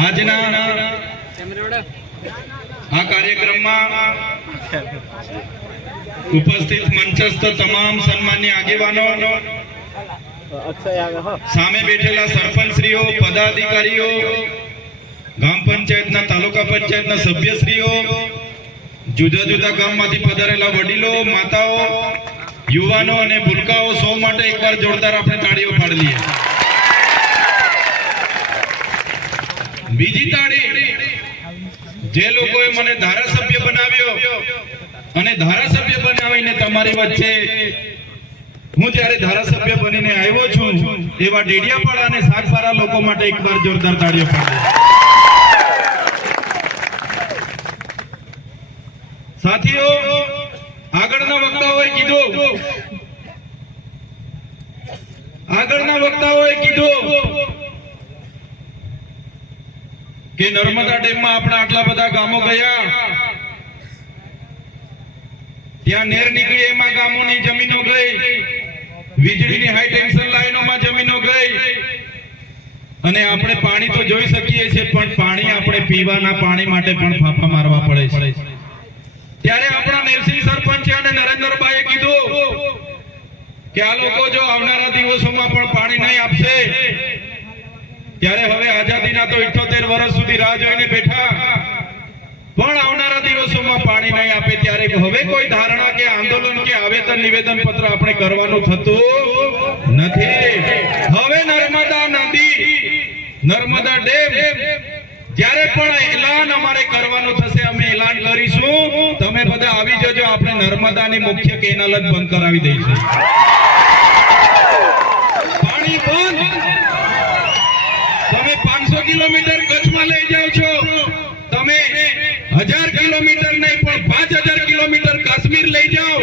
આજના આ કાર્યક્રમમાં ઉપસ્થિત મંચસ્થ તમામ સન્માન્ય આગેવાનો, સામે બેઠેલા સરપંચશ્રીઓ, પદાધિકારીઓ, ગામ પંચાયતના તાલુકા પંચાયતના સભ્યશ્રીઓ, જુદા જુદા ગામમાંથી પધારેલા વડીલો, માતાઓ, યુવાનો અને ભૂલકાઓ સૌ માટે એકવાર જોરદાર આપણે તાળીઓ પાડી લઈએ બીજી તાળી જે લોકોએ મને ધારાસભ્ય બનાવ્યો અને ધારાસભ્ય બનાવીને તમારી વચ્ચે હું જ્યારે ધારાસભ્ય બનીને આવ્યો છું એવા ડેડિયાપાડા અને સાગપારા લોકો માટે એકવાર જોરદાર તાળીઓ પાડી. સાથીઓ, આગળના વક્તાઓએ કીધું. આગળના વક્તાઓએ કીધું કે નર્મદા ડેમમાં આપણે આટલા બધા ગામો ગયા. ત્યાં નેર નીકળી એમાં ગામોની જમીનો ગઈ. વીજળીની હાઈ ટેન્શન લાઈનોમાં જમીનો ગઈ. અને આપણે પાણી તો જોઈ શકીએ છીએ, પણ પાણી આપણે પીવાના પાણી માટે પણ ફાફા મારવા પડે છે. ત્યારે આપણા નરસિંહ સરપંચ અને નરેન્દ્રભાઈએ કીધું કે આ લોકો જો આવનારા દિવસોમાં પણ પાણી નહીં આપશે ત્યારે હવે આઝાદીના તો 78 વર્ષ સુધી રાહ જોઈને બેઠા. પણ આવનારા દિવસોમાં પાણી નહીં આપે ત્યારે હવે કોઈ ધારણા કે આંદોલન કે આવેદન, નિવેદન પત્ર આપણે કરવાનું થતું નથી. હવે નર્મદા નદી, નર્મદા ડેમ, જ્યારે પણ એલાન અમારે કરવાનું થશે, અમે એલાન કરીશું. તમે બધા આવી જજો, આપણે નર્મદાની મુખ્ય કેનાલ બંધ કરાવી દઈશું પાણી બંધ તમે 500 કિલોમીટર કચ્છમાં લઈ જાઓ છો. તમે હજાર કિલોમીટર નહીં, પણ પાંચ હજાર કિલોમીટર કાશ્મીર લઈ જાઓ.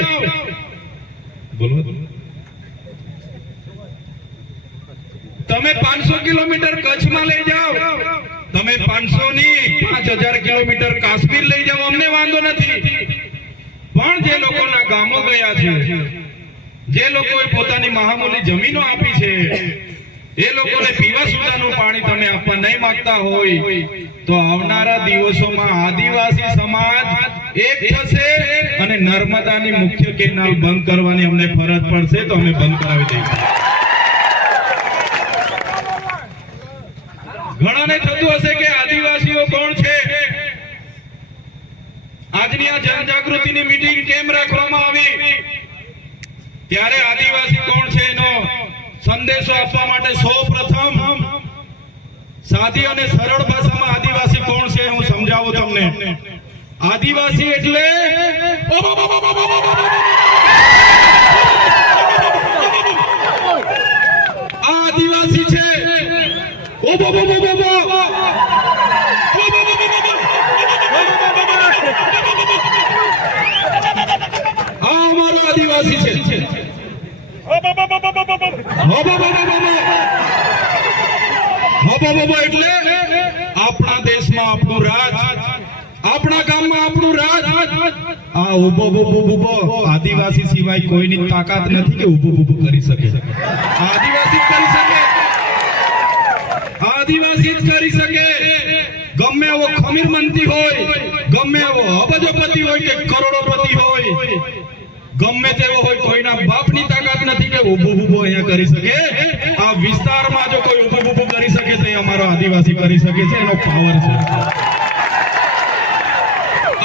તમે 500 કિલોમીટર કચ્છમાં લઈ જાઓ. તમે 500 ની 5000 કિલોમીટર કાશ્મીર લઈ જાઓ. અમને વાંધો નથી. પણ જે લોકોના ગામો ગયા છે, જે લોકોએ પોતાની મહામૂલી જમીનો આપી છે એ લોકોને પીવા સુધાનું પાણી તમે આપવા નહીં માંગતા હોય, તો આવનારા દિવસોમાં આદિવાસી સમાજ એક થશે અને નર્મદાની મુખ્ય કેનાલ બંધ કરવાની અમને ફરજ પડશે તો અમે બંધ કરાવી દઈશું. ઘણાને થતું હશે કે આદિવાસીઓ કોણ છે? આજની આ જનજાગૃતિની મીટિંગ કેમ રાખવામાં આવી? ત્યારે આદિવાસી કોણ છે એનો સંદેશો આપવા માટે સૌ પ્રથમ સાદી અને સરળ ભાષામાં આદિવાસી કોણ છે હું સમજાવું તમને આદિવાસી એટલે આદિવાસી છે. આ અમારો આદિવાસી છે એટલે આપણા દેશમાં આપણું રાજ આપણા ગામમાં આપણું રાજ આ ઊભો ઊભો ઊભો આદિવાસી સિવાય કોઈની તાકાત નથી કે ઊભો ઊભો કરી શકે. આદિવાસી કરી શકે આદિવાસી કરી શકે. ગમે એવો ખમીર મંતી હોય ગમે તેવો હોય કોઈના બાપની તાકાત નથી કે ઊભું ઊભું અહીંયા કરી શકે. આ વિસ્તારમાં જો કોઈ ઊભું ઊભું કરી શકે તો અમારો આદિવાસી કરી શકે છે, એનો પાવર છે.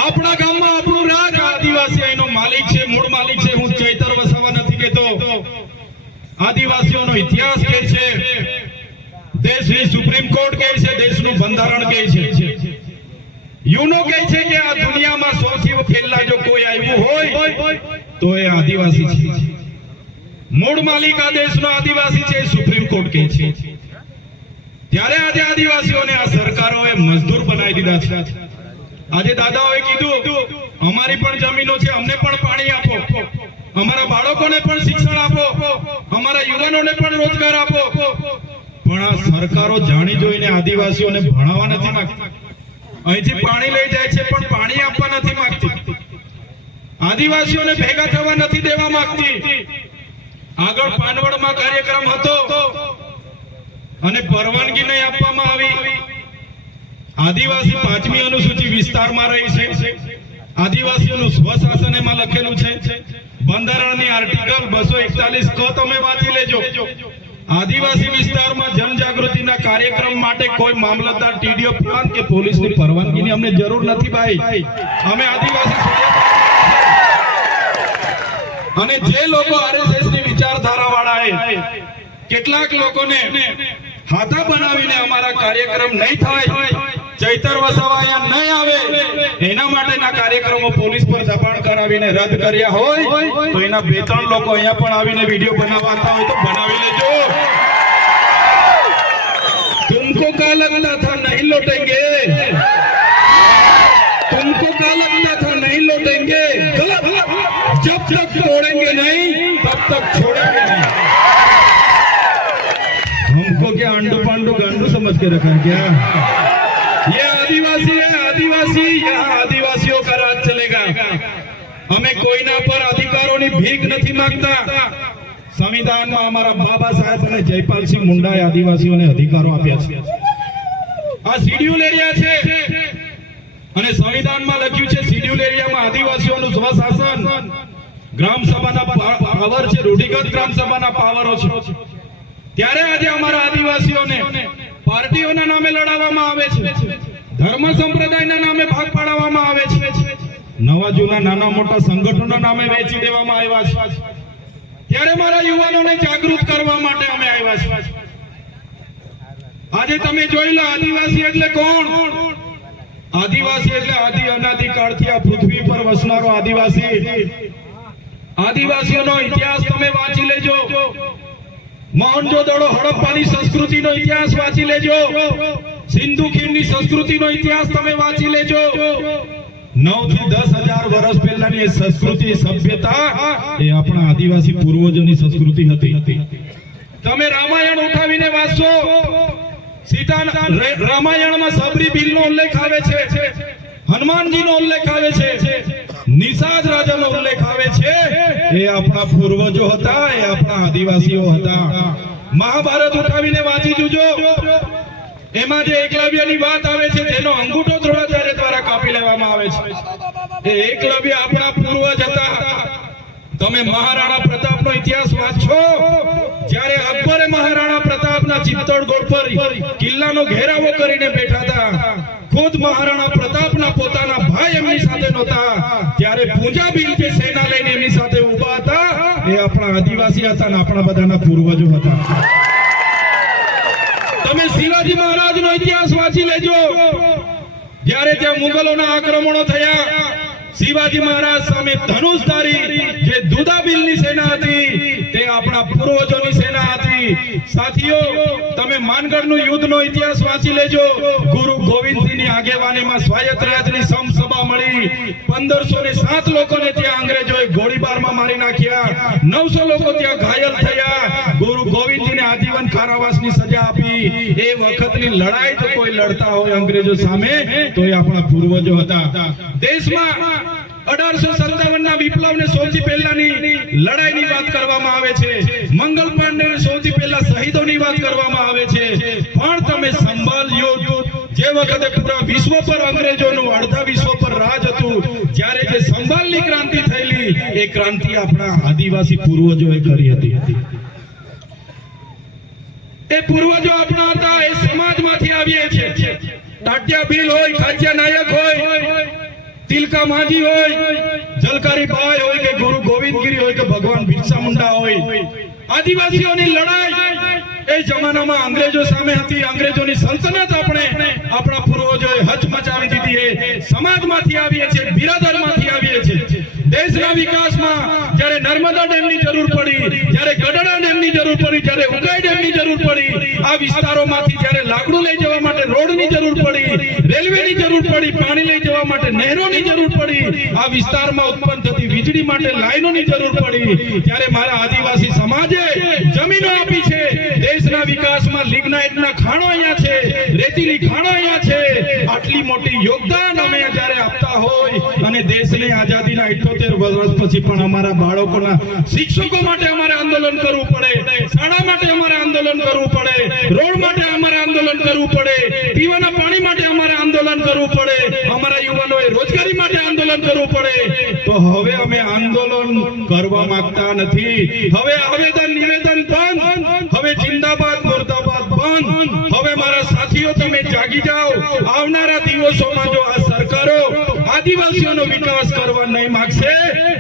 આપણા ગામમાં આપણું રાજ આદિવાસી એનો માલિક છે, મૂળ માલિક છે. હું ચૈતર વસાવા નથી કહેતો. આદિવાસીઓનો ઇતિહાસ કહે છે, દેશની સુપ્રીમ કોર્ટ કહે છે, દેશનું બંધારણ કહે છે. યુનો કહે છે કે આ દુનિયામાં સૌથી પહેલા જો કોઈ આવ્યું હોય તો એ આદિવાસી છે. મૂળ માલિક આ દેશનો આદિવાસી છે સુપ્રીમ કોર્ટ કહે છે. ત્યારે આજે આદિવાસીઓને આ સરકારોએ મજદૂર બનાવી દીધા છે. આજે દાદાઓએ કીધું, અમારી પણ જમીનો છે, અમને પણ પાણી આપો. અમારા બાળકોને પણ શિક્ષણ આપો. અમારા યુવાનોને પણ રોજગાર આપો. પણ આ સરકારો જાણી જોઈને આદિવાસીઓને ભણાવવા નથી માંગતી. અહીંથી પાણી લઈ જાય છે, પણ પાણી આપવા નથી માંગતી. આદિવાસીઓને ભેગા થવા નથી દેવા માંગતી. આગળ પાનવડમાં કાર્યક્રમ હતો અને પરવાનગી નહીં આપવામાં આવી. આદિવાસી પાંચમી અનુસૂચિ વિસ્તારમાં રહી છે. આદિવાસીઓનું સ્વશાસન એમાં લખેલું છે, બંધારણની આર્ટિકલ બસો એકતાલીસ ક તમે વાંચી લેજો. આદિવાસી વિસ્તારમાં જનજાગૃતિના કાર્યક્રમ માટે કોઈ મામલતદાર, ટીડીઓ, પ્લાન કે પોલીસની પરવાનગીની અમને જરૂર નથી, ભાઈ. અમે આદિવાસી અને જે લોકો આરએસએસ ની વિચારધારા વાળા કેટલાક લોકોને હાથા બનાવીને અમારા કાર્યક્રમ નહીં થાય ચૈતર વસાવા અહીંયા નહીં આવે એના માટેના કાર્યક્રમો પોલીસ પર દબાણ કરાવીને રદ કર્યા હોય તો એના બે ત્રણ લોકો અહીંયા પણ આવીને વિડીયો બનાવતા હોય તો બનાવી લેજો तुमको क्या लगता था नहीं लौटेंगे तुमको क्या लगता था नहीं लौटेंगे गलत जब तक तोड़ेंगे नहीं तब तक छोड़ेंगे नहीं हमको क्या अंडू पांडू गांडू समझ के रखा है क्या ये आदिवासी है आदिवासी यहाँ आदिवासियों का राज चलेगा અમે કોઈના પર અધિકારોની ભીખ નથી માંગતા સંવિધાનમાં અમારા બાબા સાહેબ અને જયપાલસિંહ મુંડાએ આદિવાસીઓને અધિકારો આપ્યા છે આ શિડ્યુલ એરિયા છે અને સંવિધાનમાં લખ્યું છે શિડ્યુલ એરિયામાં આદિવાસીઓનું સ્વશાસન ગ્રામ સભાના પાવર છે, રૂઢિગત ગ્રામ સભાના પાવરો છે. ત્યારે આજે અમારા આદિવાસીઓને પાર્ટીઓના નામે લડાવવામાં આવે છે. ધર્મ સંપ્રદાયના નામે ભાગ પાડવામાં આવે છે. નવા જૂના નાના મોટા સંગઠનોના નામે વેચી દેવામાં આવ્યા છે. ત્યારે મારા યુવાનોને જાગૃત કરવા માટે અમે આવ્યા છે આજે તમે જોઈ લો, આદિવાસી એટલે કોણ? આદિવાસી એટલે આદિ અનાદિ કાળથી આ પૃથ્વી પર વસનારો આદિવાસી. આદિવાસીઓનો ઇતિહાસ તમે વાંચી લેજો. મોહનજોદડો હડપ્પાની સંસ્કૃતિનો ઇતિહાસ વાંચી લેજો. સિંધુ ખીણની સંસ્કૃતિનો ઇતિહાસ તમે વાંચી લેજો. નવથી દસ હજાર વર્ષ પહેલાની સંસ્કૃતિ, સભ્યતા આપણા આદિવાસી પૂર્વજોની સંસ્કૃતિ હતી. તમે રામાયણ ઉઠાવીને વાંચશો. સીતા રામાયણમાં સબરી બિલનો ઉલ્લેખ આવે છે. હનુમાનજીનો ઉલ્લેખ આવે છે. નિષાદ રાજાનો ઉલ્લેખ આવે છે એ આપણા પૂર્વજો હતા, એ આપણા આદિવાસીઓ હતા. મહાભારત ઉઠાવીને વાંચી જુજો. એમાં જે એકલવ્યની વાત આવે છે, તેનો અંગૂઠો દ્રોણાચાર્ય દ્વારા કાપી લેવામાં આવે છે. એ એકલવ્ય આપણા પૂર્વજ હતા. તમે મહારાણા પ્રતાપનો ઇતિહાસ વાંચો જ્યારે અકબરે મહારાણા પ્રતાપના ચિત્તોડગઢ પર કિલ્લાનો ઘેરાવો કરીને બેઠા હતા, ખુદ મહારાણા પ્રતાપના પોતાના ભાઈ એમની સાથે નહોતા. પૂંજાબીલ જે સેના લઈને એમની સાથે ઊભા હતા, એ આપણા આદિવાસી હતા અને આપણા બધાના પૂર્વજો હતા. તમે શિવાજી મહારાજનો ઇતિહાસ વાંચી લેજો. જ્યારે ત્યાં મુગલોના આક્રમણો થયા શિવાજી મહારાજ સામે ધનુષધારી જે દુદાબીલની સેના હતી, તે આપણા પૂર્વજોની સેના હતી. સાથીઓ, તમે માનગઢનું યુદ્ધનો ઇતિહાસ વાંચી લેજો. ગુરુ ગોવિંદસિંહની આગેવાનીમાં સ્વાયત્ત રાજની સમસભા મળી. પંદરસો ને સાત લોકોને ત્યાં અંગ્રેજોએ ગોળીબારમાં મારી નાખ્યા. નવસો લોકો ત્યાં ઘાયલ થયા. ગુરુ ગોવિંદજીને આજીવન કારાવાસની સજા આપી. એ વખતની લડાઈ તો કોઈ લડતા હોય અંગ્રેજો સામે તો એ આપણા પૂર્વજો હતા. દેશમાં અઢારસો સત્તાવન ના વિપ્લવ ને સૌથી પહેલાની લડાઈની વાત કરવામાં આવે છે. મંગલ પાંડે સૌથી પહેલા શહીદોની વાત કરવામાં આવે છે. પણ તમે સંભાલ યુદ્ધ જે વખતે પૂરા વિશ્વ પર અંગ્રેજોનું અડધા વિશ્વ પર રાજ હતું, જ્યારે જે સંભાલની ક્રાંતિ થયેલી, એ ક્રાંતિ આપણા આદિવાસી પૂર્વજોએ કરી હતી. એ પૂર્વજો આપણા હતા, એ સમાજમાંથી આવીએ છે ટાટિયા ભીલ હોય ખાચિયા નાયક હોય તિલકા માજી હોય, જલકારી બાઈ હોય કે ગુરુ ગોવિંદગીરી હોય કે ભગવાન બિરસા મુંડા હોય. આદિવાસીઓની લડાઈ એ જમાનામાં અંગ્રેજો સામે હતી. અંગ્રેજોની સલ્તનત આપણે આપણા પૂર્વજોએ હચ મચાવી દીધી છે. સમાજમાંથી આવીએ છીએ, બિરાદરમાંથી આવીએ છીએ. દેશના વિકાસમાં જ્યારે નર્મદા ડેમની જરૂર પડી, જ્યારે ગઢડા ડેમની જરૂર પડી, જ્યારે ઉકાઈ ડેમની જરૂર પડી, આ વિસ્તારોમાંથી જ્યારે લાકડું લઈ જવા માટે રોડની જરૂર પડી, રેલવેની જરૂર પડી, પાણી લઈ જવા માટે નહેરોની જરૂર પડી, આ વિસ્તારમાં ઉત્પન્ન થતી વીજળી માટે લાઈનોની જરૂર પડી. ત્યારે મારા આદિવાસી સમાજે જમીનો આપી છે. દેશના વિકાસમાં લિગ્નાઇટના ખાણો અહીંયા છે, રેતીની ખાણો અહીંયા છે. આટલી મોટી યોગદાન અમે જ્યારે આપતા હોય અને દેશને આઝાદીના 78 વર્ષ પછી પણ અમારા બાળકોના શિક્ષકો માટે અમારે આંદોલન કરવું પડે. શાળા માટે અમારે આંદોલન કરવું પડે. રોડ માટે અમારે આંદોલન કરવું પડે. પીવાના પાણી માટે અમારે આંદોલન આંદોલન કરવું પડે. તો હવે અમે આંદોલન કરવા માંગતા નથી. હવે આવેદન, નિવેદન બંધ. હવે જિંદાબાદ, મુર્દાબાદ બંધ. હવે મારા સાથીઓ, તમે જાગી જાઓ. આવનારા દિવસોમાં જો આ સરકારો આદિવાસીઓનો વિકાસ કરવા નહીં માંગશે,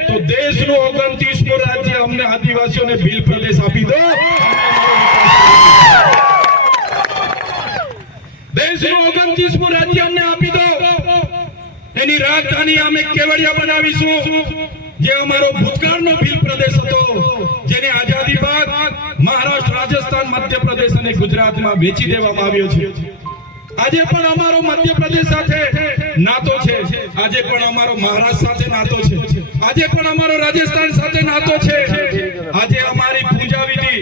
તો દેશનું ઓગણત્રીસમું રાજ્ય અમને આદિવાસીઓને ભીલ પ્રદેશ આપી દો. દેશનું ઓગણત્રીસમું રાજ્ય અમને આપી દો. એની રાજધાની અમે કેવડિયા બનાવીશું, જે અમારો ભૂતકાળનો ભીલ પ્રદેશ હતો, જેને આઝાદી બાદ મહારાષ્ટ્ર, રાજસ્થાન, મધ્યપ્રદેશ અને ગુજરાતમાં વેચી દેવામાં આવ્યો છે. આજે પણ અમારો મધ્યપ્રદેશ સાથે નાતો છે. આજે પણ અમારો મહારાષ્ટ્ર સાથે નાતો છે. આજે પણ અમારો રાજસ્થાન સાથે નાતો છે. આજે અમારી પૂજા વિધિ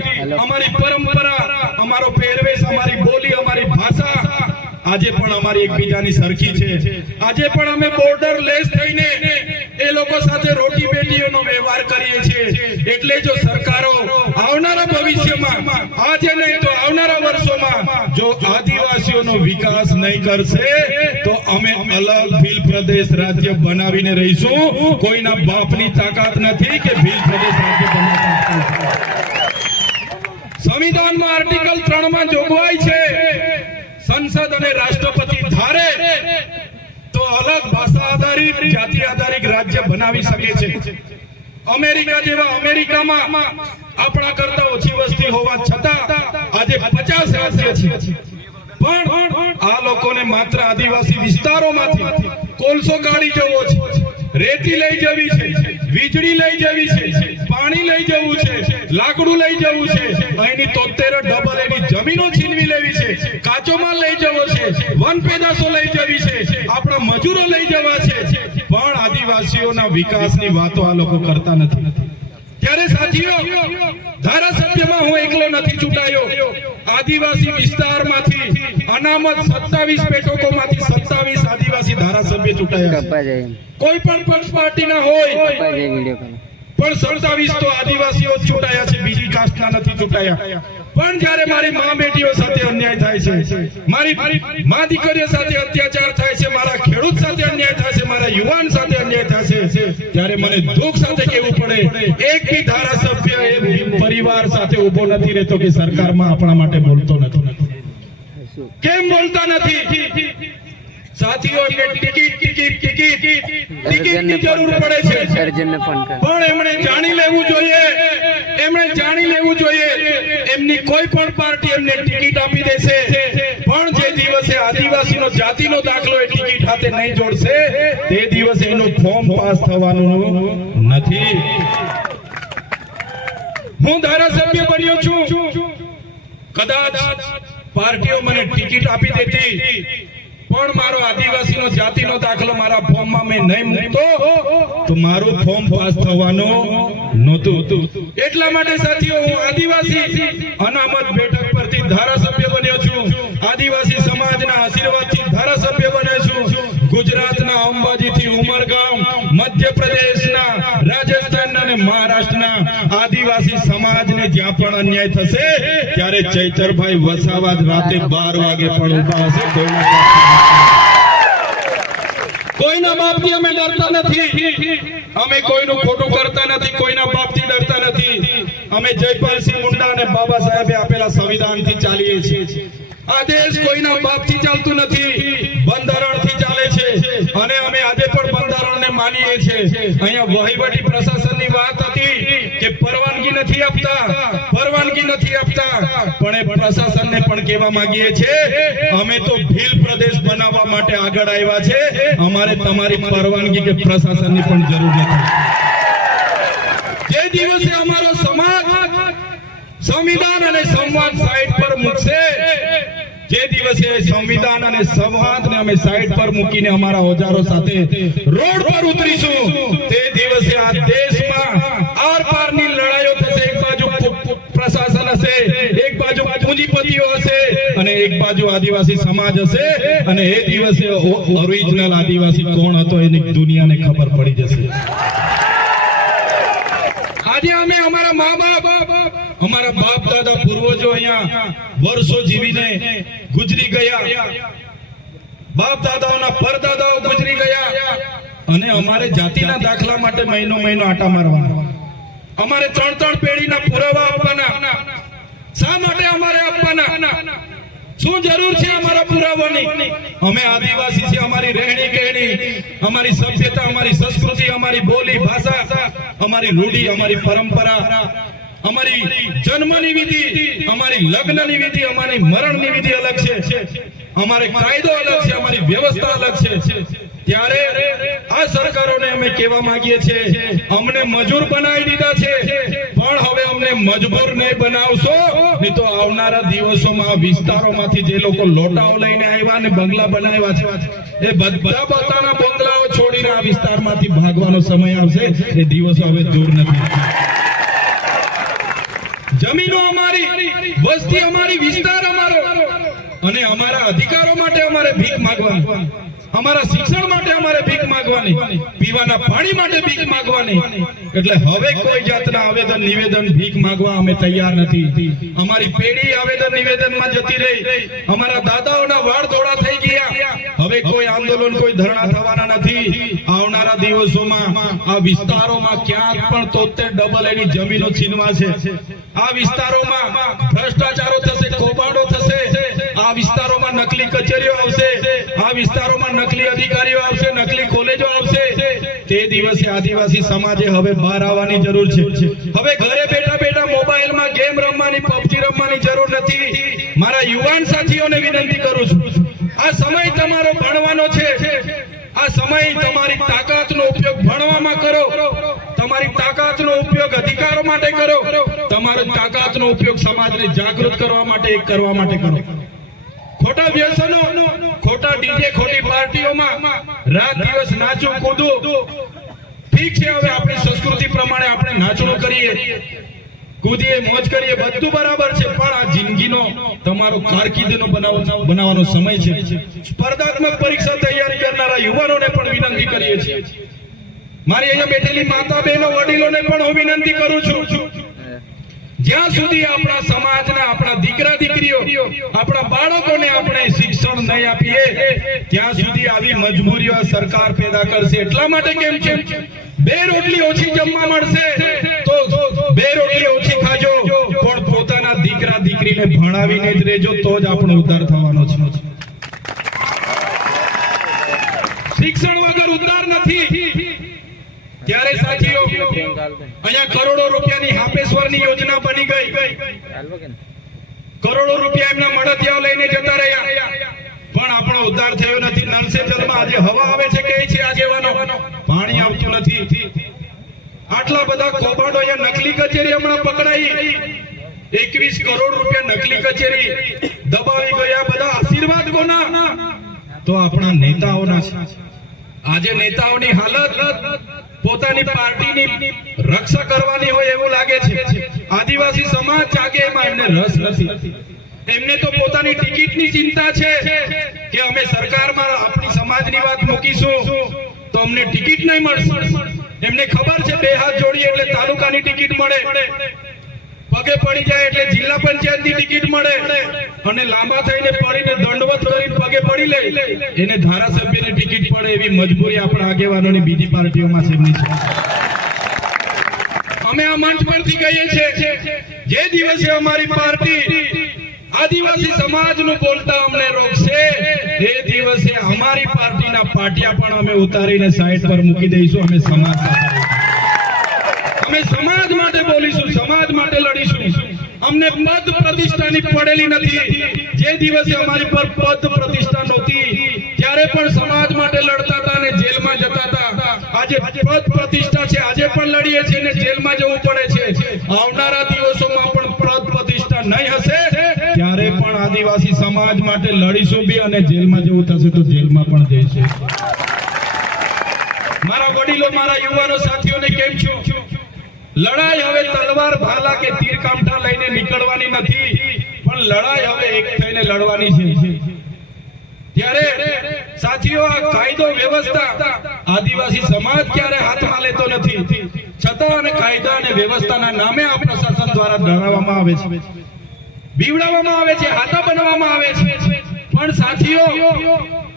અમારી પરંપરા, અમારો પહેરવેશ, અમારી બોલી, અમારી ભાષા આજે પણ અમારી એકબીજાની સરખી છે. આજે પણ અમે બોર્ડર લેસ થઈને લોકો સાથે રોટી પેટીઓનો વ્યવહાર કરીએ છીએ. એટલે જો સરકારો આવનારા ભવિષ્યમાં, આજે નહીં તો આવનારા વર્ષોમાં જો આદિવાસીઓનો વિકાસ નહીં કરશે, તો અમે અલગ ભીલ પ્રદેશ રાજ્ય બનાવીને રહીશું. કોઈના બાપની તાકાત નથી કે ભીલ પ્રદેશ રાજ્ય બનાવતા. સંવિધાનમાં આર્ટિકલ ત્રણમાં જોગવાઈ છે. સંસદ અને રાષ્ટ્રપતિ ધારે અલગ ભાષા આધારિત, જાતિ આધારિત રાજ્ય બનાવી શકે છે. અમેરિકા જેવા અમેરિકામાં આપણા કરતા ઓછી વસ્તી હોવા છતાં આજે પચાસ રાજ્ય છે. પણ આ લોકોને માત્ર આદિવાસી વિસ્તારોમાંથી કોલસો કાઢી જવો છે. રેતી લઈ જવી છે, વીજળી લઈ જવી છે પાણી લઈ જવું છે લાકડું લઈ જવું છે અહીંની તોતેર ડબલ એની જમીનો છીનવી લેવી છે કાચો માલ લઈ જવો છે વન પેદાશો લઈ જવી છે આપણા મજૂરો લઈ જવા છે. પણ આદિવાસીઓના વિકાસની વાતો આ લોકો કરતા નથી. ત્યારે સાથીઓ ધારાસભ્યમાં હું એકલો નથી ચૂંટાયો. આદિવાસી વિસ્તારમાંથી અનામત સત્તાવીસ બેઠકોમાંથી સત્તાવીસ આદિવાસી ધારાસભ્ય ચૂંટાયા. કોઈ પણ પક્ષ પાર્ટીના હોય પણ સડતાવીસ તો આદિવાસીઓ ચૂંટાયા છે, બીજી કાસ્ટના નથી ચૂંટાયા. પણ જ્યારે મારી મા બેટીઓ સાથે અન્યાય થાય છે, મારી મા દીકરીઓ સાથે અત્યાચાર થાય છે, મારા ખેડૂત સાથે અન્યાય થાય છે, મારા યુવાન સાથે અન્યાય થાય છે, ત્યારે મને દુઃખ સાથે કહેવું પડે, એક બી ધારાસભ્ય એ પરિવાર સાથે ઊભો નથી રહેતો કે સરકારમાં આપણા માટે બોલતો નથી. કેમ બોલતા નથી? સાથીઓ એમને ટિકિટ ટિકિટ ટિકિટ. ટિકિટની જરૂર પડે છે. પણ એમણે જાણી લેવું જોઈએ. એમણે જાણી લેવું જોઈએ. એમની કોઈ પણ પાર્ટી એમને ટિકિટ આપી દેશે. પણ જે દિવસે આદિવાસીનો જાતિનો દાખલો એ ટિકિટ હાથે નહીં જોડશે તે દિવસે એનું ફોર્મ પાસ થવાનું નથી. હું ધારાસભ્ય બન્યો છું. કદાચ પાર્ટીઓ મને ટિકિટ આપી દેતી. પણ મારો આદિવાસીનો જાતિનો દાખલો મારા ફોર્મમાં મેં નહીં મૂકતો, તો મારું ફોર્મ પાસ થવાનો નહોતું. એટલા માટે સાથીઓ, હું આદિવાસી અનામત બેઠક પરથી ધારાસભ્ય બન્યો છું. આદિવાસી સમાજના આશીર્વાદથી ધારાસભ્ય બન્યો છું. ગુજરાતના અંબાજીથી ઉમરગામ, મધ્યપ્રદેશના રાજસ્થાન અને મહારાષ્ટ્રના આદિવાસી સમાજને જ્યાં પણ અન્યાય થશે, ત્યારે ચૈતરભાઈ વસાવા રાતે બાર વાગે પણ ઊભા હશે. કોઈના બાપથી અમે ડરતા નથી. અમે કોઈનું ખોટું કરતા નથી, કોઈના બાપથી ડરતા નથી. અમે જયપાલસિંહ મુંડા અને બાબા સાહેબે આપેલા સંવિધાનથી ચાલીએ છીએ. આ દેશ કોઈના બાપથી ચાલતું નથી. બંધારણથી ચાલે છે. અને અમે આજે પણ બંધારણને માનીએ છીએ. અહીંયા વહીવટી પ્રશાસનની વાત હતી કે પરવાનગી નથી આપતા, પરવાનગી નથી આપતા. પણ એ પ્રશાસનને પણ કહેવા માંગીએ છીએ, અમે તો ભીલ પ્રદેશ બનાવવા માટે આગળ આવ્યા છે. અમારે તમારી પરવાનગી કે પ્રશાસનની પણ જરૂર નથી. જે દિવસે અમારો સમાજ સંવિધાન અને સંવાદ સાઈટ પર મૂકશે જે દિવસે સંવિધાન અને સંવાદને અમે સાઈડ પર મૂકીને અમારા ઓજારો સાથે રોડ પર ઉતરીશું, તે દિવસે આ દેશમાં આર પારની લડાઈઓ થશે, એક બાજુ પ્રશાસન હશે, એક બાજુ પૂંજીપતિઓ હશે અને એક બાજુ આદિવાસી સમાજ હશે અને એ દિવસે ઓરિજિનલ આદિવાસી કોણ હતો એની દુનિયાને ખબર પડી જશે. આજે અમે અમારા મા બાપ અમારા બાપ દાદા પૂર્વજો અહીંયા વર્ષો જીવીને ગુજરી ગયા. બાપ દાદાઓના પરદાદાઓ ગુજરી ગયા અને અમારે જાતિના દાખલા માટે મહિનો મહિનો આટા મારવાના. અમારે ત્રણ ત્રણ પેઢીના પુરાવા આપવાના. શા માટે અમારે આપવાના? શું જરૂર છે અમારા પુરાવાની? અમે આદિવાસી છે અમારી રહેણી કહેણી, અમારી સભ્યતા, અમારી સંસ્કૃતિ, અમારી બોલી, ભાષા, અમારી રૂઢી, અમારી પરંપરા અમારી જન્મની વિધિ, અમારી લગ્નની વિધિ, અમારી મરણની વિધિ અલગ છે. અમારે કાયદો અલગ છે, અમારી વ્યવસ્થા અલગ છે. ત્યારે આ સરકારોને અમે કહેવા માંગીએ છીએ, અમને મજૂર બનાવી દીધા છે, પણ હવે અમને મજબૂર નહીં બનાવશો. નહીં તો આવનારા દિવસોમાં વિસ્તારોમાંથી જે લોકો લોટાઓ લઈને આવ્યા અને બંગલા બનાવ્યા છે, એ બધા પોતાના બંગલાઓ છોડીને આ વિસ્તારમાંથી ભાગવાનો સમય આવશે. એ દિવસો હવે દૂર નથી. જમીનો અમારી, વસ્તી અમારી, વિસ્તાર અમારો. અને અમારા અધિકારો માટે અમારે ભીખ માંગવાની. અમારા શિક્ષણ માટે અમારે ભીખ માંગવાની. પીવાના પાણી માટે ભીખ માંગવાની. એટલે હવે કોઈ જાતના આવેદન, નિવેદન, ભીખ માંગવા અમે તૈયાર નથી. અમારી પેઢી આવેદન, નિવેદનમાં જતી રહી. અમારા દાદાઓના વાળ ધોળા થઈ ગયા. હવે કોઈ આંદોલન, કોઈ ધરણા થવાના નથી. આવનારા દિવસોમાં આ વિસ્તારોમાં ક્યાંક પણ તોતેર ડબલ એની જમીનો છીનવાશે. આ વિસ્તારોમાં ભ્રષ્ટાચારો થશે, કૌભાંડો થશે. આ વિસ્તારોમાં નકલી કચેરીઓ આવશે. આ વિસ્તારોમાં નકલી અધિકારીઓ આવશે, નકલી કોલેજો આવશે. તે દિવસે આદિવાસી સમાજે હવે બહાર આવવાની જરૂર છે. હવે ઘરે બેઠા બેઠા મોબાઈલમાં ગેમ રમવાની, પબજી રમવાની જરૂર નથી. મારા યુવાન સાથીઓને વિનંતી કરું છું. આ સમય તમારો ભણવાનો છે. આ સમય તમારી તાકાતનો ઉપયોગ ભણવામાં કરો. તમારી તાકાતનો ઉપયોગ અધિકારો માટે કરો. તમારી તાકાતનો ઉપયોગ સમાજને જાગૃત કરવા માટે કરવા માટે કરો. ખોટા વ્યસનો, ખોટા ડીજે, ખોટી પાર્ટીઓમાં રાત દિવસ નાચું, કૂદું. ઠીક છે, હવે આપણી સંસ્કૃતિ પ્રમાણે આપણે નાચણું કરીએ. કૂદીએ મોજ કરીએ, બધું બરાબર છે, પણ આ જિંદગીનો તમારો કારકિર્દીનો બનાવ- બનાવવાનો સમય છે. સ્પર્ધાત્મક પરીક્ષા તૈયારી કરનારા યુવાનોને પણ વિનંતી કરીએ છીએ. મારી અહીંયા બેઠેલી માતા બહેનો વડીલોને પણ હું વિનંતી કરું છું. જ્યાં સુધી આપણા સમાજના આપણા દીકરા દીકરીઓ, આપણા બાળકોને આપણે શિક્ષણ નહીં આપીએ, ત્યાં સુધી આવી મજબૂરીઓ સરકાર પેદા કરશે. એટલા માટે કેમ છે? બે રોટલી ઓછી જમવા મળશે, તો બે રોટલી ઓછી ખાજો, પણ પોતાના દીકરા દીકરીને ભણાવીને જ રહેજો, તો જ આપણો ઉદ્ધાર થવાનો છે. શિક્ષણ વગર ઉદ્ધાર નથી. ત્યારે સાથીઓ, અહીંયા કરોડો રૂપિયાની હાપેશ્વરની યોજના બની ગઈ. કરોડો રૂપિયા એમના મળતિયાઓ લઈને જતા રહ્યા. પણ આપણો ઉદ્ધાર થયો નથી. નલ જલમાં આજે હવા આવે છે કે છે આગેવાનો. પાણી આવતું નથી. આટલા બધા કૌભાંડો અહીંયા નકલી કચેરી હમણાં પકડાઈ. એકવીસ કરોડ રૂપિયા નકલી કચેરી દબાવી ગયા બધા આશીર્વાદ કોના તો આપણા નેતાઓના આજે નેતાઓની હાલત પોતાની પાર્ટીની રક્ષા કરવાની હોય એવું લાગે છે. આદિવાસી સમાજ જાગે એમાં એમને રસ નથી. એમને તો પોતાની ટિકિટની ચિંતા છે કે અમે સરકારમાં આપણી સમાજની વાત મૂકીશું તો અમને ટિકિટ નહીં મળશે. એમને ખબર છે, બે હાથ જોડીએ એટલે તાલુકાની ટિકિટ મળે. પગે પડી જાય એટલે જિલ્લા પંચાયતની ટિકિટ મળે. અને લાંબા થઈને પડીને દંડવત કરીને પગે પડી લે. એને ધારાસભ્યની ટિકિટ પડે એવી મજબૂરી આપણા આગેવાનોની બીજી પાર્ટીઓમાં છે છે. અમે આ મંચ પરથી કહીએ છીએ, જે દિવસે અમારી પાર્ટી આદિવાસી સમાજનું બોલતા અમને રોકશે એ દિવસે અમારી પાર્ટીના પાટિયા પણ અમે ઉતારીને સાઈડ પર મૂકી દઈશું. અમે સમાજ અમે સમાજ માટે બોલીશું, સમાજ માટે લડીશું. અમને પદ પ્રતિષ્ઠાની પડેલી નથી. જે દિવસે અમારી પર પદ પ્રતિષ્ઠા નહોતી, ત્યારે પણ સમાજ માટે લડતા હતા અને જેલમાં જતા હતા. આજે પદ પ્રતિષ્ઠા છે. આજે પણ લડીએ છીએ અને જેલમાં જવું પડે છે. આવનારા દિવસોમાં પણ પદ પ્રતિષ્ઠા નહીં હશે. ત્યારે પણ આદિવાસી સમાજ માટે લડીશું બી અને જેલમાં જવું થશે તો જેલમાં પણ જઈશું. મારા વડીલો, મારા યુવાનો સાથીઓને કેમ છું? લડાઈ હવે તલવાર, ભાલા કે તીર કામઠા લઈને નીકળવાની નથી, પણ લડાઈ હવે એક થઈને લડવાની છે. ત્યારે સાથીઓ, આ કાયદો વ્યવસ્થા આદિવાસી સમાજ ક્યારે હાથમાં લેતો નથી? છતાં અને કાયદા અને વ્યવસ્થાના નામે આ પ્રશાસન દ્વારા ડરાવવામાં આવે છે. બીવડાવવામાં આવે છે, હાથા બનાવવામાં આવે છે. પણ સાથીઓ,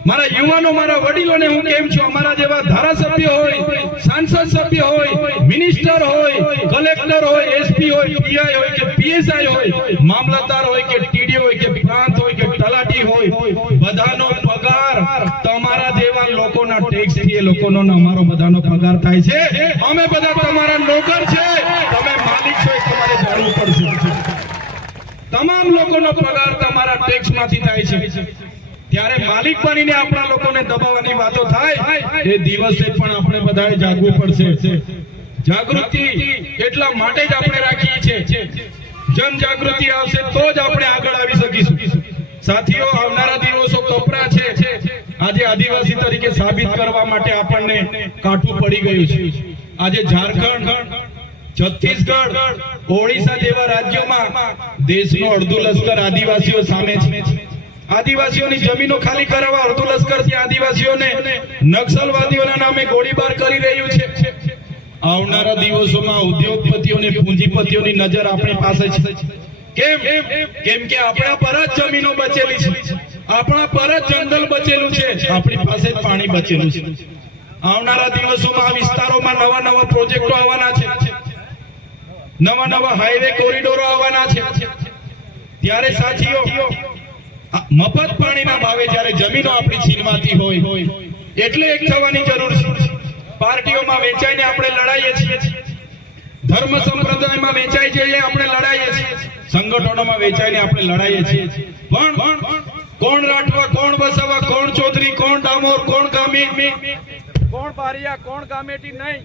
મારા યુવાનો, મારા વડીલોને હું કેમ છું? અમારા જેવા ધારાસભ્ય હોય, સાંસદ સભ્ય હોય, મિનિસ્ટર હોય, કલેક્ટર હોય એસપી હોય પીઆઈ હોય કે પીએસઆઈ હોય, મામલતદાર હોય કે ટીડી હોય કે પ્રાંત હોય કે તલાટી હોય, બધાનો પગાર તમારા જેવા લોકોના ટેક્સથી એ લોકોનો અમારો બધાનો પગાર થાય છે. અમે બધા તમારા નોકર છે તમે માલિક છો એ તમારે જાણવું પડશે તમામ લોકોનો પગાર તમારા ટેક્સમાંથી થાય છે. ત્યારે માલિક બનીને આપણા લોકોને દબાવવાની વાતો થાય, એ દિવસે પણ આપણે બધાએ જાગવું પડશે. જાગૃતિ એટલા માટે જ આપણે રાખીએ છીએ. જન જાગૃતિ આવશે તો જ આપણે આગળ આવી શકીશું. સાથીઓ, આવનારા દિવસો કપરા છે. આજે આદિવાસી તરીકે સાબિત કરવા માટે આપણને કાઠું પડી ગયું છે. આજે ઝારખંડ છત્તીસગઢ, ઓડિશા જેવા રાજ્યોમાં દેશનો અડધું લશ્કર આદિવાસીઓ સામે છે. આદિવાસીઓની જમીનો ખાલી કરાવવા અડધું લશ્કર આદિવાસીઓને નક્સલવાદીઓના નામે ગોળીબાર કરી રહ્યું છે. આવનારા દિવસોમાં ઉદ્યોગપતિઓને, પૂંજીપતિઓની નજર આપણી પાસે છે. કેમ? કેમ કે આપણા પર જ જમીનો બચેલી છે. આપણા પર જ જંગલ બચેલું છે. આપણી પાસે જ પાણી બચેલું છે. આવનારા દિવસોમાં આ વિસ્તારોમાં નવા નવા પ્રોજેક્ટો આવવાના છે. નવા નવા હાઈવે કોરિડોરો આવવાના છે. ત્યારે સાથીઓ મફત પાણીના ભાવે જ્યારે જમીનો આપણી છીનવાતી હોય, એટલે એક થવાની જરૂર છે. પાર્ટીઓમાં વેચાઈને આપણે લડાઈએ છીએ. ધર્મ સંપ્રદાયમાં વેચાઈ જઈએ, આપણે લડાઈએ છીએ. સંગઠનોમાં વેચાઈને આપણે લડાઈએ છીએ. પણ કોણ રાઠવા, કોણ વસાવા, કોણ ચૌધરી, કોણ ડામોર, કોણ ગામી? કોણ બારિયા, કોણ ગામેટી નહીં.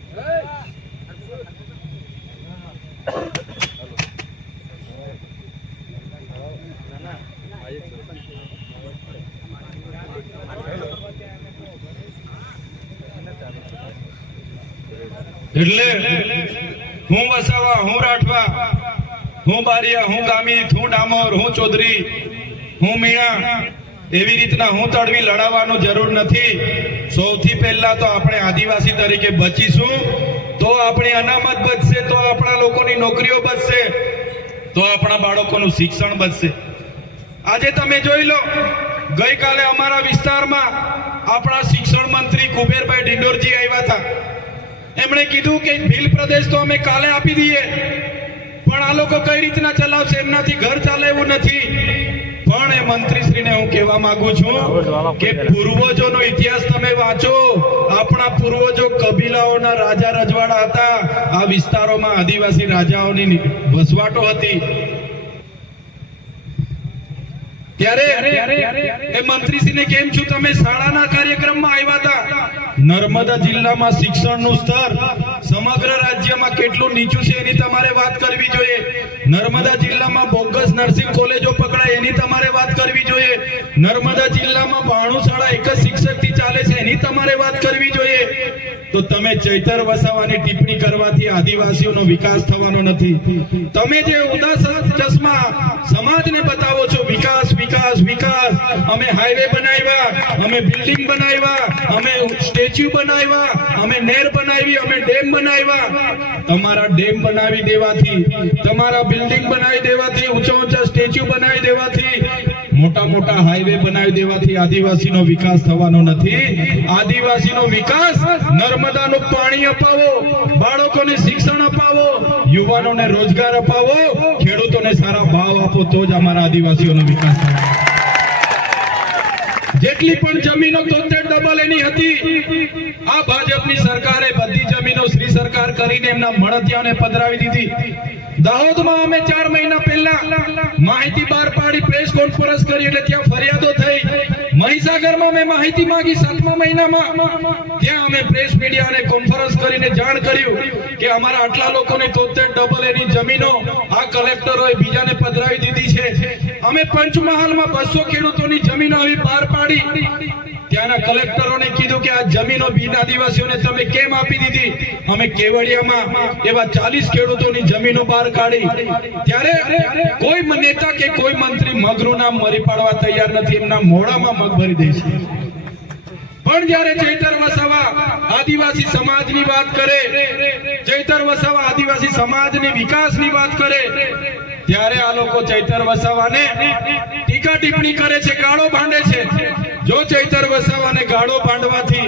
એટલે હું વસાવા, હું રાઠવા, હું બારિયા, હું ગામી, હું ડામોર, હું ચૌધરી, હું મીણા એવી રીતના હું તડવી લડાવવાનો જરૂર નથી. સૌથી પહેલા તો આપણે આદિવાસી તરીકે બચીશું. તો આપણી અનામત બચશે, તો આપણા લોકોની નોકરીઓ બચશે, તો આપણા બાળકોનું શિક્ષણ બચશે. આજે તમે જોઈ લો, ગઈકાલે અમારા વિસ્તારમાં આપણા શિક્ષણ મંત્રી કુબેરભાઈ ડિંડોરજી આવ્યા હતા. એમણે કીધું કે ભીલ પ્રદેશ તો અમે કાલે આપી દઈએ. પણ આ લોકો કઈ રીતના ચલાવશે? એમનાથી ઘર ચાલે એવું નથી. મંત્રીશ્રીને હું કહેવા માંગુ છું કે પૂર્વજોનો ઇતિહાસ તમે વાંચો. આપણા પૂર્વજો કબીલાઓના રાજા રજવાડા હતા. આ વિસ્તારોમાં આદિવાસી રાજાઓની વસવાટો હતી. ત્યારે એ મંત્રીશ્રીને કેમ છું? તમે શાળાના કાર્યક્રમમાં આવ્યા હતા. નર્મદા જિલ્લામાં શિક્ષણનું સ્તર સમગ્ર રાજ્યમાં કેટલું નીચું છે એની તમારે વાત કરવી જોઈએ. નર્મદા જિલ્લામાં બોગસ નર્સિંગ કોલેજો પકડાય એની તમારે વાત કરવી જોઈએ. નર્મદા જિલ્લામાં બાણું શાળા એક જ શિક્ષકથી ચાલે છે એની તમારે વાત કરવી જોઈએ. તો તમે ચૈતર વસાવાની ટિપ્પણી કરવાથી આદિવાસીઓનો વિકાસ થવાનો નથી. તમે જે ઉદાસ ચશ્મા સમાજને બતાવો છો, વિકાસ વિકાસ વિકાસ. અમે હાઈવે બનાવ્યા, અમે બિલ્ડિંગ બનાવ્યા, અમે સ્ટેચ્યુ બનાવ્યા, અમે નેર બનાવી, અમે ડેમ બનાવ્યા. તમારા ડેમ બનાવી દેવાથી, તમારા બિલ્ડિંગ બનાવી દેવાથી, ઊંચા ઊંચા સ્ટેચ્યુ બનાવી દેવાથી, મોટા મોટા હાઈવે બનાવી દેવાથી આદિવાસીનો વિકાસ થવાનો નથી. આદિવાસીનો વિકાસ, નર્મદાનું પાણી અપાવો, બાળકોને શિક્ષણ અપાવો, યુવાનોને રોજગાર અપાવો, ખેડૂતોને સારા ભાવ આપો, તો જ અમારા આદિવાસીઓનો વિકાસ થાય. જેટલી પણ જમીનો તોતેર ડબલ એની હતી, આ ભાજપની સરકારે બધી જમીનો શ્રી સરકાર કરીને એમના મળતિયાઓને પધરાવી દીધી. દાહોદમાં અમે ચાર મહિના પહેલા માહિતી બહાર પાડી, પ્રેસ કોન્ફરન્સ કરી, એટલે ત્યાં ફરિયાદો થઈ. મહીસાગરમાં મેં માહિતી માંગી સાતમા મહિનામાં. ત્યાં અમે પ્રેસ મીડિયાને કોન્ફરન્સ કરીને જાણ કર્યું કે અમારા આટલા લોકોને તોતેર ડબલ એની જમીનો આ કલેક્ટરોએ બીજાને પધરાવી દીધી છે. અમે પંચમહાલમાં બસો ખેડૂતોની જમીનો આવી બહાર પાડી. ત્યાંના કલેક્ટરોને કીધું કે આ જમીનો બિન આદિવાસીઓને તમે કેમ આપી દીધી? અમે કેવડિયામાં એવા ચાલીસ ખેડૂતોની જમીનો બહાર કાઢી. ત્યારે કોઈ નેતા કે કોઈ મંત્રી મગનું નામ મરી પાડવા તૈયાર નથી. એમના મોઢામાં મગ ભરી દે છે. પણ જ્યારે ચૈતર વસાવા આદિવાસી સમાજની વાત કરે, ચૈતર વસાવા આદિવાસી સમાજની વિકાસની વાત કરે ત્યારે આ લોકો ચૈતર વસાવાને ટીકા ટિપ્પણી કરે છે, ગાળો ભાંડે છે. જો ચૈતર વસાવાને ગાળો ભાંડવાથી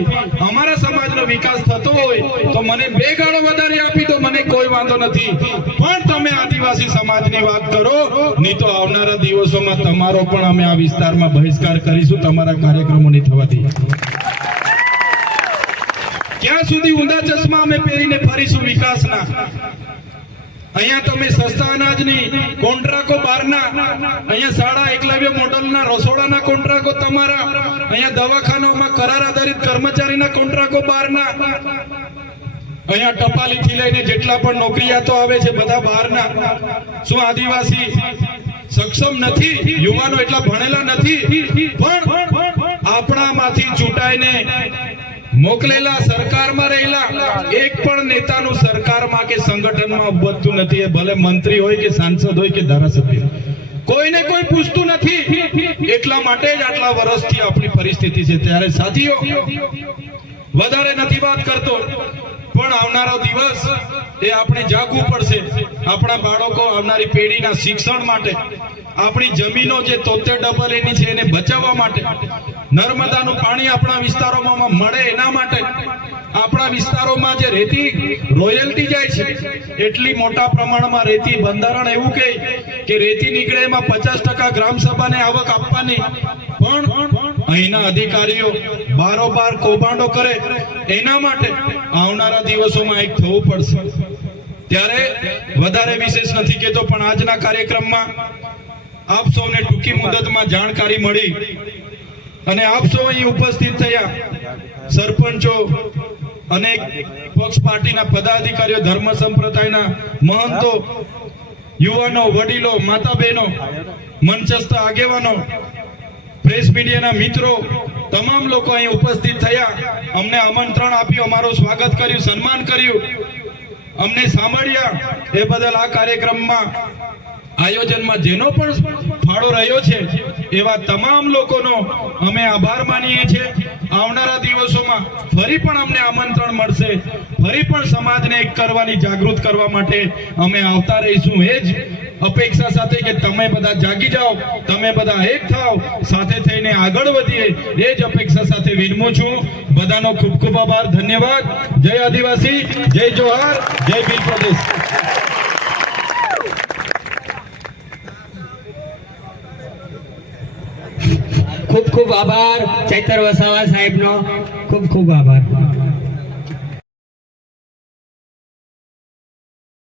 અમારા સમાજનો વિકાસ થતો હોય, તો મને બે ગાળો વધારે આપી તો મને કોઈ વાંધો નથી. પણ તમે આદિવાસી સમાજની વાત કરો, નહીં તો આવનારા દિવસોમાં તમારો પણ અમે આ વિસ્તારમાં બહિષ્કાર કરીશું, તમારા કાર્યક્રમો નહીં થવાથી. ક્યાં સુધી ઊંધા ચશ્મા અમે પહેરીને ફરીશું વિકાસના? અહીંયા તમે સસ્તા અનાજની કોન્ટ્રાકો બહારના, અહીંયા શાળા એકલવ્ય મોડલના રસોડાના કોન્ટ્રાકો તમારા, અહીંયા દવાખાનાઓમાં કરાર આધારિત કર્મચારીના કોન્ટ્રાકો બહારના. અહીંયા ટપાલીથી લઈને જેટલા પણ નોકરિયાતો આવે છે બધા બહારના. શું આદિવાસી સક્ષમ નથી? યુવાનો એટલા ભણેલા નથી? પણ આપણામાંથી ચૂંટાઈને મોકલેલા સરકારમાં રહેલા. એક પણ નેતાનું સરકારમાં કે સંગઠનમાં વધતું નથી. એ ભલે મંત્રી હોય કે સાંસદ હોય કે ધારાસભ્ય. કોઈને કોઈ પૂછતું નથી. એટલા માટે જ આટલા વર્ષથી આપણી પરિસ્થિતિ છે. ત્યારે સાથીઓ, વધારે નથી વાત કરતો. પણ આવનારો દિવસ એ આપણે જાગવું પડશે. આપણા બાળકો આવનારી પેઢીના શિક્ષણ માટે, આપણી જમીનો જે તોતેર ડબલ એની છે એને બચાવવા માટે નર્મદાનું પાણી આપણા વિસ્તારોમાં મળે એના માટે. આપણા વિસ્તારોમાં જે રેતી, રોયલ્ટી જાય છે, એટલી મોટા પ્રમાણમાં રેતી બંધારણ એવું કહે કે રેતી નીકળે એમાં પચાસ ટકા ગ્રામ સભાને આવક આપવાની. પણ અહીંના અધિકારીઓ બારોબાર કૌભાંડો કરે એના માટે આવનારા દિવસોમાં એક થવું પડશે. ત્યારે વધારે વિશેષ નથી કહેતો, પણ આજના કાર્યક્રમમાં આપ સૌને ટૂંકી મુદતમાં જાણકારી મળી. અને આપ સૌ અહીં ઉપસ્થિત થયા. સરપંચો, અનેક પક્ષ પાર્ટીના પદાધિકારીઓ, ધર્મ સંપ્રદાયના મહંતો, યુવાનો, વડીલો માતા બહેનો મંચસ્થ આગેવાનો, પ્રેસ મીડિયાના મિત્રો, તમામ લોકો અહીં ઉપસ્થિત થયા. અમને આમંત્રણ આપ્યું, અમારું સ્વાગત કર્યું, સન્માન કર્યું. અમને સાંભળ્યા એ બદલ આ કાર્યક્રમમાં આયોજનમાં જેનો પણ ફાળો રહ્યો છે, એવા તમામ લોકોનો અમે આભાર માનીએ છીએ. આવનારા દિવસોમાં ફરી પણ અમને આમંત્રણ મળશે. ફરી પણ સમાજને એક કરવાની જાગૃત કરવા માટે અમે આવતા રહીશું. એ જ અપેક્ષા સાથે કે તમે બધા જાગી જાઓ, તમે બધા એક થાઓ, સાથે થઈને આગળ વધીએ. એ જ અપેક્ષા સાથે વિરમું છું. બધાનો ખૂબ ખૂબ આભાર. ધન્યવાદ. જય આદિવાસી, જય જોહાર, જય ભીલ પ્રદેશ. ખૂબ ખૂબ આભાર. ચૈતર વસાવા સાહેબનો ખૂબ ખૂબ આભાર.